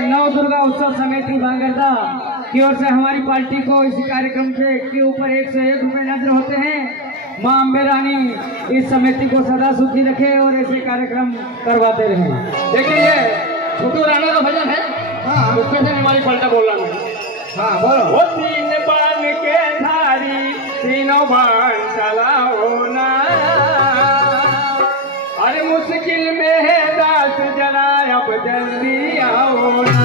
नव दुर्गा उत्सव समिति भांगरदा की ओर से हमारी पार्टी को इस कार्यक्रम के ऊपर 101 रुपए नजर होते हैं। मां अम्बे रानी इस समिति को सदा सुखी रखे और ऐसे कार्यक्रम करवाते रहे। देखिए ये छोटू राणा का भजन है, उसमें से हमारी पलटा बोल रहा हूँ। हाँ बोलो। वो तीन बाण के धारी तीनों बाण चलाओ ना, अरे मुश्किल में है दास जरा अब जल्दी आओ ना।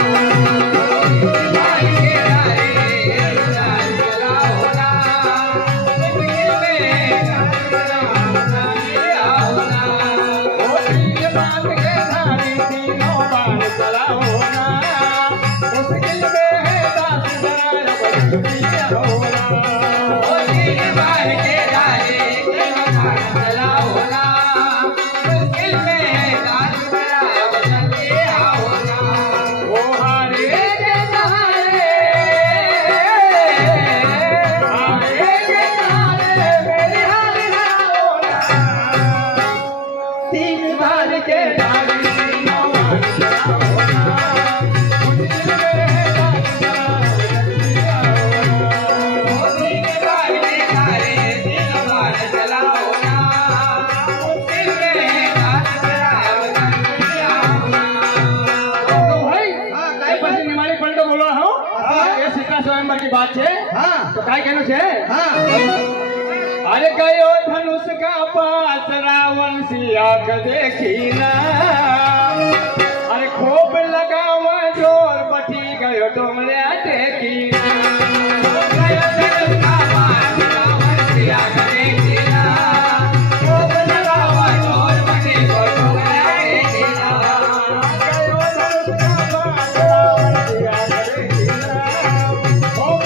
की बात है। तो काय कहना छे? अरे गयो धनुष का पास रावण सिया के देखी ना, अरे खूब लगाव जोर बठी गयो डोमल्या देखी ना। गयो धनुष का पास रावण सिया के देखी ना, खूब लगाव जोर बठी गयो डोमल्या देखी ना। गयो धनुष का पास रावण सिया के देखी ना, वो